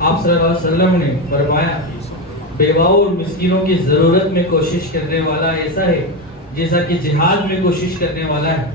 آپ صلی اللہ علیہ وسلم نے فرمایا بیواؤں اور مسکینوں کی ضرورت میں کوشش کرنے والا ایسا ہے جیسا کہ جہاد میں کوشش کرنے والا ہے.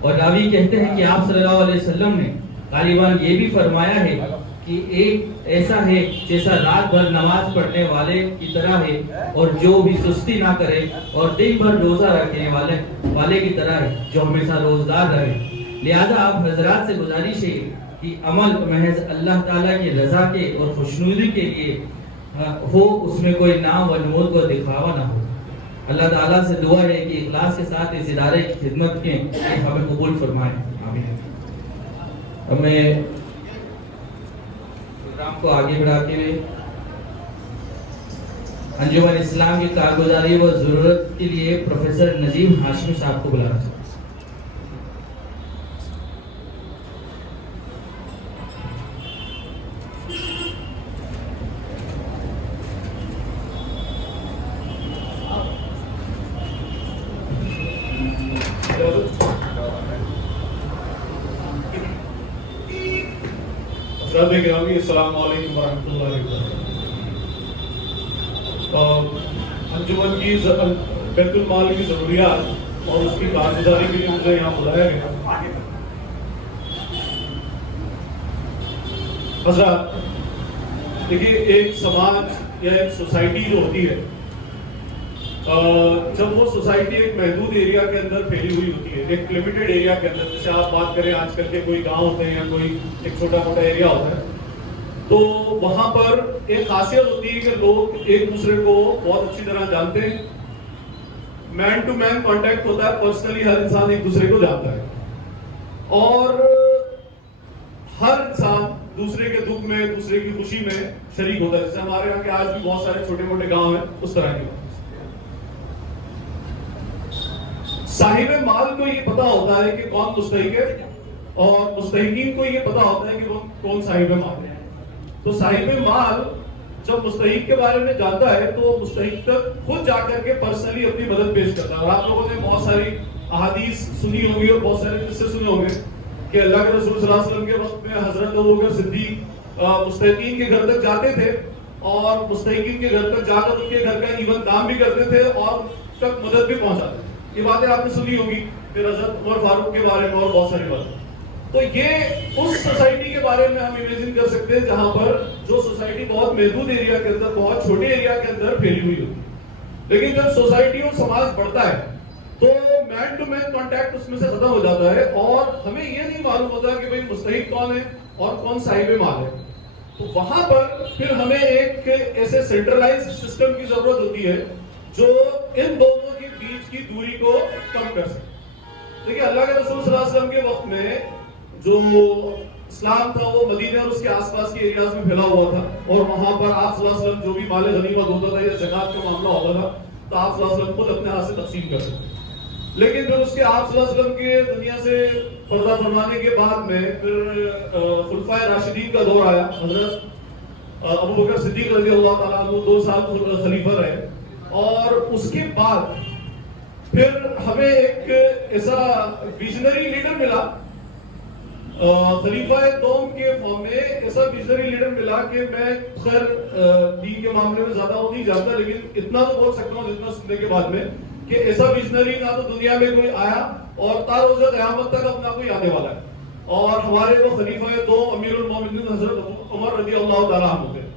اور راوی کہتے ہیں کہ آپ صلی اللہ علیہ وسلم نے غالباً یہ بھی فرمایا ہے کہ ایک ایسا ہے جیسا رات بھر نماز پڑھنے والے کی طرح ہے اور جو بھی سستی نہ کرے اور دن بھر روزہ رکھنے والے کی طرح ہے جو ہمیشہ روزدار رہے. لہذا آپ حضرات سے گزارش ہے کہ عمل محض اللہ تعالیٰ کی رضا کے اور خوشنودی کے لیے ہو, اس میں کوئی نام و نمود کو دکھاوا نہ ہو. اللہ تعالیٰ سے دعا ہے کہ اخلاص کے ساتھ اس ادارے کی خدمت کے ہمیں قبول فرمائیں. آمین. اب میں پروگرام کو آگے بڑھاتے ہوئے انجمن اسلام کی کارگزاری و ضرورت کے لیے پروفیسر نجیب ہاشمی صاحب کو بلانا چاہتا ہوں. السلام علیکم ورحمۃ اللہ وبرکاتہ. انجمن کی بیت المال کی ضروریات اور اس کی کارگزاری کے لیے مجھے یہاں بلایا گیا. حضرات دیکھیے, ایک سماج یا ایک سوسائٹی جو ہوتی ہے, جب وہ سوسائٹی ایک محدود ایریا کے اندر پھیلی ہوئی ہوتی ہے, ایک لمیٹڈ ایریا کے اندر, جیسے آپ بات کریں آج کل کے کوئی گاؤں ہوتے ہیں یا کوئی ایک چھوٹا موٹا ایریا ہوتا ہے, تو وہاں پر ایک خاصیت ہوتی ہے کہ لوگ ایک دوسرے کو بہت اچھی طرح جانتے ہیں, مین ٹو مین کانٹیکٹ ہوتا ہے, پرسنلی ہر انسان ایک دوسرے کو جانتا ہے اور ہر انسان دوسرے کے دکھ میں, دوسرے کی خوشی میں شریک ہوتا ہے. جیسے ہمارے یہاں کے آج بھی بہت سارے چھوٹے موٹے گاؤں ہیں, اس طرح کی. صاحب مال کو یہ پتا ہوتا ہے کہ کون مستحق ہے اور مستحقین کو یہ پتا ہوتا ہے کہ وہ کون صاحب مال ہے. تو صاحب مال جب مستحق کے بارے میں جانتا ہے تو مستحق تک خود جا کر کے پرسنلی اپنی مدد پیش کرتا ہے. اور آپ لوگوں نے بہت ساری احادیث سنی ہوگی اور بہت سارے قصے سنے ہوں گے کہ اللہ کے رسول صلی اللہ علیہ وسلم کے وقت میں حضرت ابوبکر صدیق مستحقین کے گھر تک جاتے تھے اور مستحقین کے گھر تک جا کر ان کے گھر کا ایون کام بھی کرتے تھے اور تک مدد بھی پہنچاتے تھے. یہ باتیں آپ نے سنی ہوگی. پھر حضرت عمر فاروق کے بارے میں اور بہت ساری باتیں. تو یہ اس سوسائٹی کے بارے میں ہم امیجن کر سکتے ہیں جہاں پر جو سوسائٹی بہت محدود ایریا کے اندر, بہت چھوٹے ایریا کے اندر پھیلی ہوئی ہوتی ہے. لیکن جب سوسائٹی اور سماج بڑھتا ہے تو مین ٹو مین کانٹیکٹ اس میں سے ختم ہو جاتا ہے اور ہمیں یہ نہیں معلوم ہوتا کہ بھئی مستحق کون ہے اور کون صاحب مال ہے. تو وہاں پر پھر ہمیں ایک ایسے سینٹرلائزڈ سسٹم کی ضرورت ہوتی ہے جو ان دونوں کے بیچ کی دوری کو کم کر سکے. دیکھیے, اللہ کے رسول صلی اللہ علیہ وسلم کے وقت میں جو اسلام تھا وہ مدینہ اور اس کے آس پاس کے ایریاز میں پھیلا ہوا تھا اور وہاں پر آپ صلی اللہ علیہ وسلم جو بھی مال غنیمت ہوتا تھا یا زکات کا معاملہ ہوتا تھا تو آپ صلی اللہ علیہ وسلم خود اپنے ہاتھ سے تقسیم کرتے تھے. لیکن پھر اس کے آپ صلی اللہ علیہ وسلم کے دنیا سے پردہ فرمانے کے بعد میں پھر خلفائے راشدین کا دور آیا. حضرت ابوبکر صدیق رضی اللہ تعالیٰ عنہ 2 سال خلیفہ رہے اور اس کے بعد پھر ہمیں ایک ایسا ویژنری لیڈر ملا. خلیفہ دوم کے فارم میں ایسا ویژنری لیڈر ملا کہ میں خیر دین کے معاملے میں زیادہ وہ نہیں جانتا, لیکن اتنا تو بول سکتا ہوں جتنا سننے کے بعد میں کہ ایسا ویژنری نہ تو دنیا میں کوئی آیا اور تا روز قیامت تک اپنا کوئی آنے والا ہے. اور ہمارے وہ خلیفہ دوم امیر المومنین حضرت عمر رضی اللہ تعالیٰ عنہ تھے.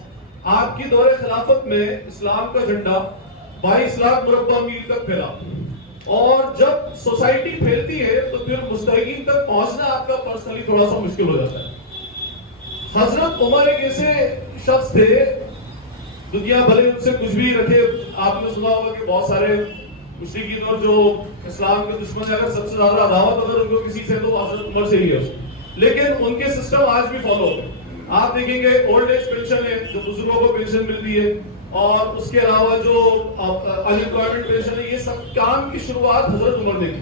آپ کی دور خلافت میں اسلام کا جھنڈا 22 لاکھ مربع میل تک پھیلا اور جب سوسائٹی پھیلتی ہے تو پھر مستحقین تک پہنچنا آپ کا پرسنلی تھوڑا سا مشکل ہو جاتا ہے. حضرت عمر ایک ایسے شخص تھے, دنیا بھلے ان سے کچھ بھی رکھے, آپ نے سنا ہوگا کہ بہت سارے مشرکین اور جو اسلام کے دشمن اگر سب سے زیادہ عداوت اگر ان کو کسی سے تو حضرت عمر سے ہی ہے, لیکن ان کے سسٹم آج بھی فالو ہوتے ہیں. آپ دیکھیں گے اولڈ ایج پینشن ہے جو بزرگوں کو پینشن ملتی ہے اور اس کے علاوہ جو انپلائمنٹ پینشن ہے, یہ سب کام کی شروعات حضرت عمر نے کی.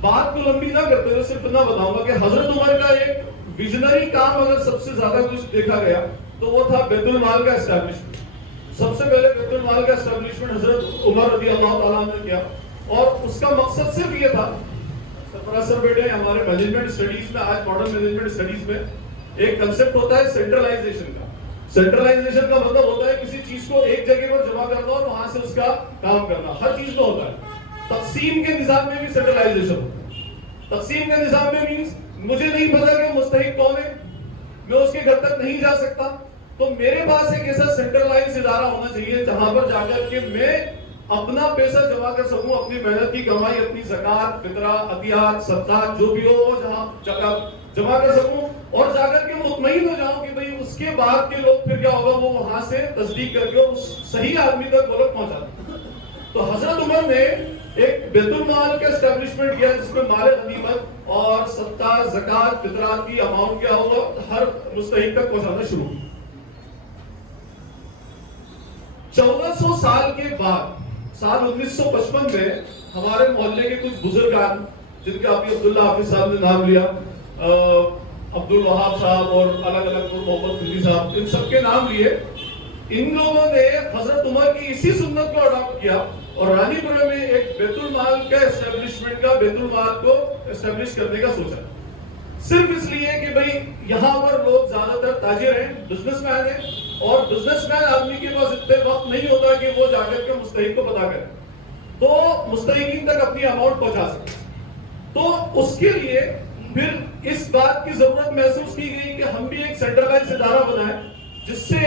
بات کو لمبی نہ کرتے ہوئے صرف اتنا بتاؤں گا کہ حضرت عمر کا ایک ویژنری کام اگر سب سے زیادہ کچھ دیکھا گیا تو وہ تھا بیت المال کا اسٹیبلشمنٹ. سب سے پہلے بیت المال کا اسٹیبلشمنٹ حضرت عمر رضی اللہ تعالیٰ نے کیا اور اس کا مقصد صرف یہ تھا. سرفراز سر بیٹے ہمارے مینجمنٹ اسٹڈیز میں, آج ماڈرن مینجمنٹ اسٹڈیز میں ایک کنسپٹ ہوتا ہے سینٹرلائزیشن کا. सेंट्रलाइजेशन का मतलब होता है किसी चीज को एक जगह पर जमा करना और वहां से उसका काम करना, हर चीज में होता है। तकसीम के निजाम में भी सेंट्रलाइजेशन होता है। तकसीम के निजाम में मींस मुझे नहीं पता कि मुस्तहिक कौन है, मैं उसके घर तक नहीं जा सकता, तो मेरे पास एक ऐसा सेंट्रलाइज इदारा होना चाहिए जहां पर जाकर के मैं अपना पैसा जमा कर सकूं, अपनी मेहनत की कमाई, अपनी ज़कात, फितरा, अतियात, सदक़ात जो भी हो वो जहां जमा कर सकूं और जाकर के मुतमईन हो जाऊं कि भाई उसके बाद के लोग फिर क्या होगा, वो वहां से तस्दीक करके उस सही आदमी तक वो लोग पहुंचा। तो हजरत उमर ने एक बैतुल माल का एस्टेब्लिशमेंट किया जिसमें माल गनीमत और सदका, ज़कात, फितरात की अमाउंट क्या होगा हर मुस्तहिक तक पहुंचाना शुरू किया। 1400 साल के बाद साल 1955 में हमारे मोहल्ले के कुछ बुजुर्गान, जिनका अभी अब्दुल्ला हाफिज साहब ने नाम लिया, अब्दुल वहाब साहब और अलग अलग मोहम्मद खुली साहब, इन सबके नाम लिए, इन लोगों ने हजरत उमर की इसी सुन्नत को अडॉप्ट किया और रानीपुरा में एक बैतुल माल का एस्टेब्लिशमेंट का, बैतुल माल को एस्टेब्लिश करने का सोचा, सिर्फ इसलिए कि भाई यहाँ पर लोग ज्यादातर ताजिर हैं, बिजनेसमैन हैं और बिजनेसमैन आदमी के पास इतने वक्त नहीं होता कि वो जाकर के मुस्तहिक को पता करे, तो मुस्तहिकीन तक अपनी अमाउंट पहुंचा सके। तो उसके लिए फिर इस बात की जरूरत महसूस की गई कि हम भी एक सेंट्रलाइज इदारा बनाएं जिससे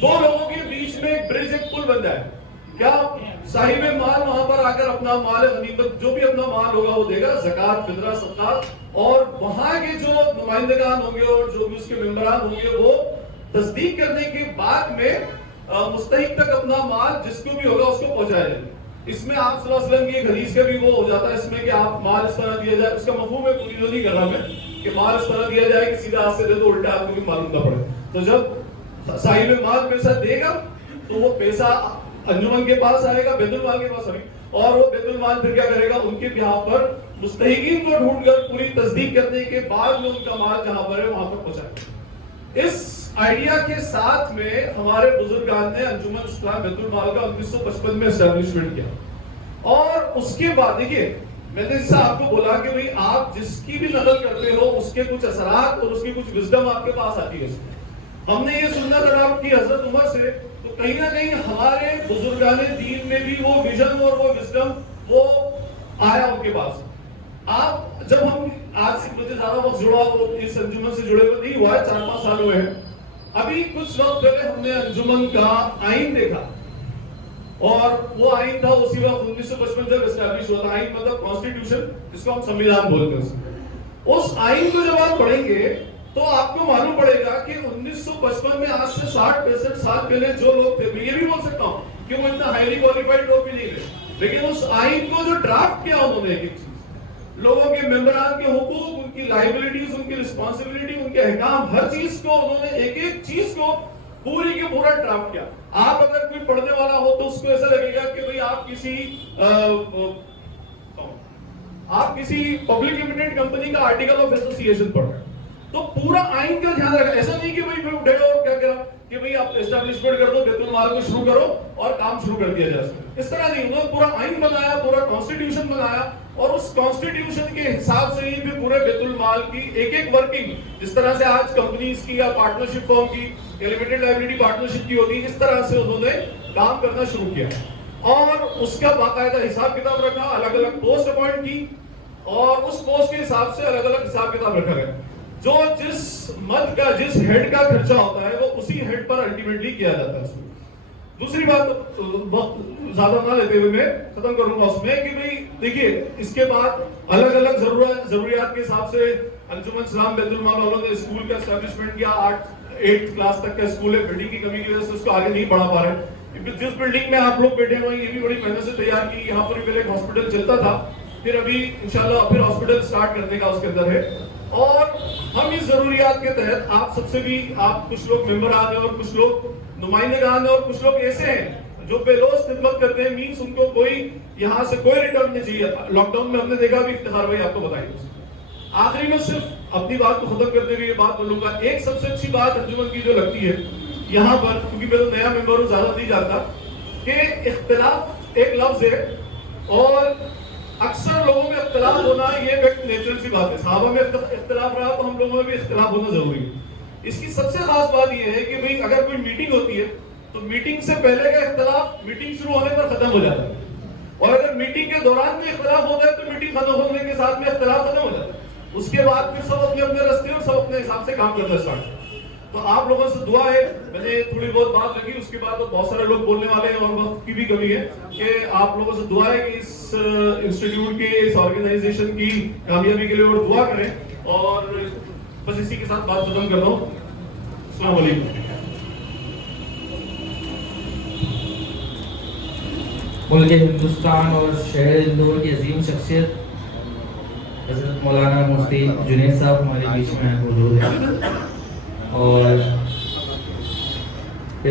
दो लोगों के बीच में एक ब्रिज, एक पुल बन जाए। क्या साहिब माल वहां पर आकर अपना माल गनीमत जो भी अपना माल होगा वो देगा, ज़कात, फितरा, सदक़ात, और वहां के जो नुमाइंदगान होंगे और जो भी उसके मेंबरान होंगे वो तस्दीक करने के बाद में मुस्तहिक तक अपना माल जिसको भी होगा उसको पहुंचाया जाएगा। इसमें आप सल्लल्लाहु अलैहि वसल्लम की हदीस का भी वो हो जाता है इसमें कि आप माल इस तरह दिया जाए, उसका मफहूम है पूरी जो नहीं कर रहा मैं कि माल इस तरह दिया जाए कि सीधा हाथ से दे दो, उल्टा आदमी को मालूम ना पड़े। तो जब साहिब माल पैसा देगा तो वो पैसा अंजुमन के पास आएगा, बैतुल माल के पास आएगा, और वो बैतुल माल फिर क्या करेगा, उनके बिहाफ पर मुस्तहिकीन को ढूंढकर पूरी तस्दीक करने के बाद में उनका माल जहां पर है वहां पर पहुंचाएगा। इस आइडिया के साथ में हमारे बुजुर्गान ने अंजुमन इस्लाम बैतुल माल का 1955 में एस्टेब्लिशमेंट किया। और उसके बाद देखिए मैंने जैसा आपको बोला कि भाई आप जिसकी भी नकल करते हो उसके कुछ असरात और उसकी कुछ विजडम आपके पास आती है। हमने ये सुन्नत अडॉप्ट की हजरत उमर से, तो कहीं ना कहीं हमारे बुजुर्गाने दीन में भी वो विजन और वो विजडम वो आया उनके पास। आप जब हम आज से मुझे ज्यादा वक्त जुड़ा इस अंजुमन से जुड़े हुए नहीं हुआ है, 4-5 साल हुए हैं। अभी कुछ वक्त पहले हमने अंजुमन का आइन देखा और वो आइन था उसी वक्त 1955 जब एस्टैब्लिश हुआ था। आइन मतलब कॉन्स्टिट्यूशन, जिसको हम संविधान बोलते हैं। उस आइन को जब आप पढ़ेंगे तो आपको मालूम पड़ेगा कि 1955 में आज से 60-65 साल पहले जो लोग थे, मैं ये भी बोल सकता हूँ कि वो इतना हाईली क्वालिफाइड लोग भी नहीं थे, लेकिन उस आइन को जो ड्राफ्ट किया उन्होंने, एक चीज लोगों के मेंबरान के हुकूक, उनकी लायबिलिटीज, उनकी रिस्पांसिबिलिटी, उनके अहकाम, हर चीज को उन्होंने एक एक चीज को पूरी के पूरा ड्राफ्ट किया। आप अगर कोई पढ़ने वाला हो तो उसको ऐसा लगेगा कि भाई आप किसी पब्लिक लिमिटेड कंपनी का आर्टिकल ऑफ एसोसिएशन पढ़ रहे हैं, तो पूरा आइन का ध्यान रखा। ऐसा नहीं कि भाई उठे और क्या करा कि भाई आप एस्टैब्लिशमेंट कर दो, बैतुल माल को शुरू करो और काम शुरू कर दिया जाए, इस तरह नहीं। उन्होंने पूरा आइन बनाया, पूरा कॉन्स्टिट्यूशन बनाया और उस कॉन्स्टिट्यूशन के हिसाब से ही भी पूरे बैतुल माल की एक एक वर्किंग, जिस तरह से आज कंपनीज की या पार्टनरशिप फर्म की या लिमिटेड लायबिलिटी पार्टनरशिप की होती है, इस तरह से उन्होंने काम करना शुरू किया और उसका बाकायदा हिसाब किताब रखा, अलग अलग पोस्ट अपॉइंट की और उस पोस्ट के हिसाब से अलग अलग हिसाब किताब रखा गया। जो जिस मद का, जिस हेड का खर्चा होता है वो उसी हेड पर अल्टीमेटली किया जाता है। दूसरी बात वक्त ज्यादा ना लेते हुए मैं खत्म करूंगा उसमें कि भाई देखिए इसके बाद अलग अलग जरूरियात के हिसाब से अंजुमन इस्लाम बैतुल माल वालों ने स्कूल का एस्टैब्लिशमेंट किया। 8th क्लास तक का स्कूल है, बिल्डिंग की कमी की वजह से उसको आगे नहीं बढ़ा पा रहे। जिस बिल्डिंग में आप लोग बैठे हुए ये भी बड़ी मेहनत से तैयार की। यहाँ पर पहले एक हॉस्पिटल चलता था, फिर अभी इंशाल्लाह फिर हॉस्पिटल स्टार्ट करने का उसके अंदर है। और हम इस जरूरियात के तहत आप सबसे भी, आप कुछ लोग मेंबर आने और कुछ लोग नुमाइंदगान और कुछ लोग ऐसे हैं जो बेलोस खिदमत करते हैं, मींस उनको कोई यहाँ से कोई रिटर्न नहीं चाहिए। लॉकडाउन में हमने देखा भी, इफ्तिखार भाई आपको बताइए। आखिरी में सिर्फ अपनी बात को खत्म करते हुए ये बात बोलूंगा, एक सबसे अच्छी बात अंजुमन की जो लगती है यहाँ पर, क्योंकि मैं तो नया मेंबर हूँ, ज्यादा नहीं जानता, कि इख्तिलाफ एक लफ्ज है और अक्सर लोगों में इख्तिलाफ होना ये एक नेचुरल सी बात है। सहाबा में इख्तिलाफ रहा तो हम लोगों में भी इख्तिलाफ होना जरूरी है। اس کی سب سے خاص بات یہ ہے کہ بھئی اگر کوئی میٹنگ ہوتی ہے تو میٹنگ سے پہلے کا اختلاف میٹنگ شروع ہونے پر ختم ہو جاتا ہے، اور اگر میٹنگ کے دوران میں اختلاف ہوتا ہے تو میٹنگ ختم ہونے کے ساتھ میں اختلاف ختم ہو جاتا ہے. اس کے بعد پھر سب اپنے اپنے راستے اور سب اپنے حساب سے کام کرنا اسٹارٹ. تو آپ لوگوں سے دعا ہے، میں نے تھوڑی بہت بات رکھی، اس کے بعد بہت سارے لوگ بولنے والے ہیں اور وقت کی بھی کمی ہے، کہ آپ لوگوں سے دعا ہے کہ اس انسٹیٹیوٹ کے اس آرگنائزیشن کی کامیابی کے لیے اور دعا کریں. اور بس اسی کے ساتھ بات ختم کر رہا ہوں. السلام علیکم. ملک ہندوستان اور شہر اندور کی عظیم شخصیت حضرت مولانا مفتی جنید صاحب ہمارے بیچ میں موجود ہیں، اور